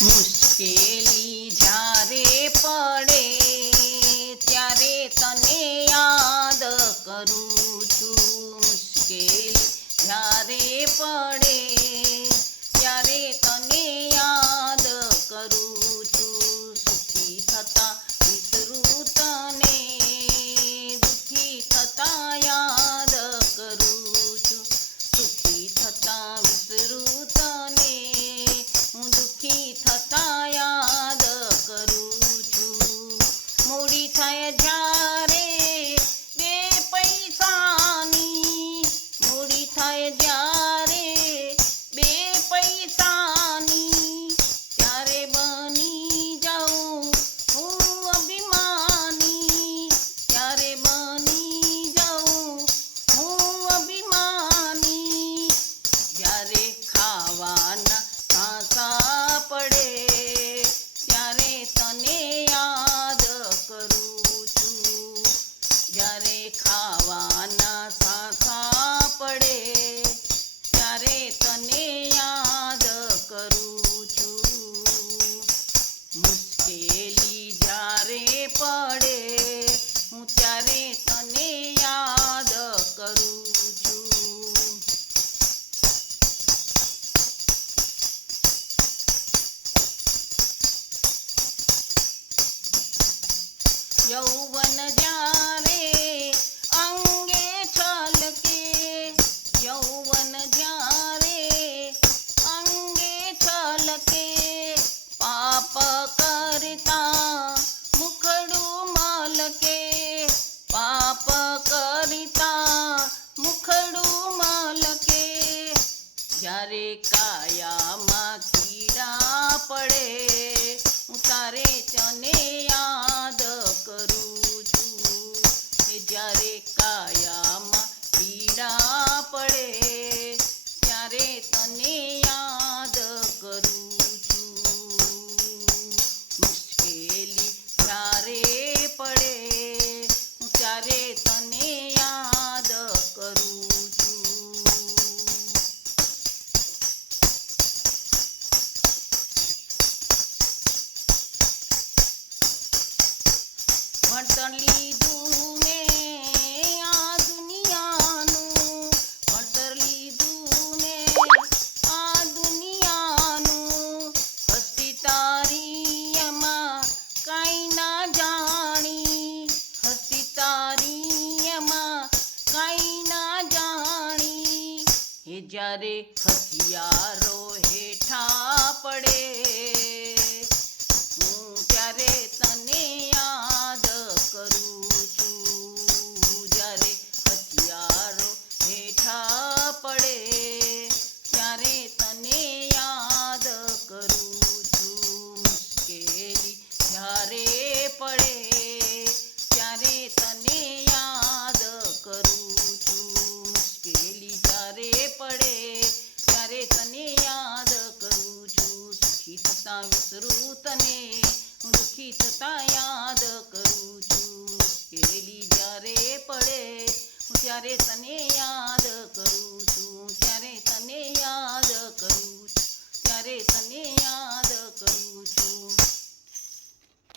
મુશ્કેલી જ્યારે પડે ત્યારે તને યાદ કરું છું. મુશ્કેલી જ્યારે પડે ત્યારે તને યાદ કરું છું. સુખી થતા વિસરું તને, દુઃખી થતા યાદ કરું છું. સુખી થતા વિસરું તને, હું દુઃખી થતા યાદ કરું છું. મૂડી થાય જ્યારે બે પૈસાની, મૂડી થાય જ્યારે બે પૈસાની, ત્યારે બની જાઉં હું અભિમાની, ત્યારે બની જાઉં હું અભિમાની. જ્યારે ખાવાના કાંસા પડે ત્યારે તને યાદ કરું છું. જ્યારે ખાવાના સાંસા પડે ત્યારે તને યાદ કરું છું. મુશ્કેલી જ્યારે પડે હું ત્યારે તને યાદ કરું છું. યૌવન જ્યારે અંગે છલકે, યૌવન જ્યારે અંગે છલકે, પાપ કરતા મુખડું મલકે, પાપ કરતા મુખડું મલકે. જ્યારે કાયામાં કીડા પડે હું તારે તને યાદ કરું છું. જ્યારે કાયામાં કીડા પડે ત્યારે તને યાદ કરું છું. મુશ્કેલી જ્યારે પડે હું ત્યારે તને યાદ કરું છું. ભણતર લીધું મેં આ દુનિયાનું, ભણતર લીધું મેં આ દુનિયાનું. હસતી તારી એમાં કાંઈ ના જાણી, હસતી તારી એમાં કાંઈ ના જાણી. એ જ્યારે હથિયારો હેઠા પડે હું ત્યારે તને યાદ કરું છું. જ્યારે હથિયારો હેઠા પડે ત્યારે તને યાદ કરું છું. મુશ્કેલી જ્યારે પડે ત્યારે તને યાદ કરું છું. મુશ્કેલી જ્યારે પડે ત્યારે તને યાદ કરું છું. સુખી થતા વિસરું તને, હું દુઃખી થતા યાદ કરું છું. મુશ્કેલી જ્યારે પડે હું ત્યારે તને યાદ કરું છું. ત્યારે તને યાદ કરું છું. ત્યારે તને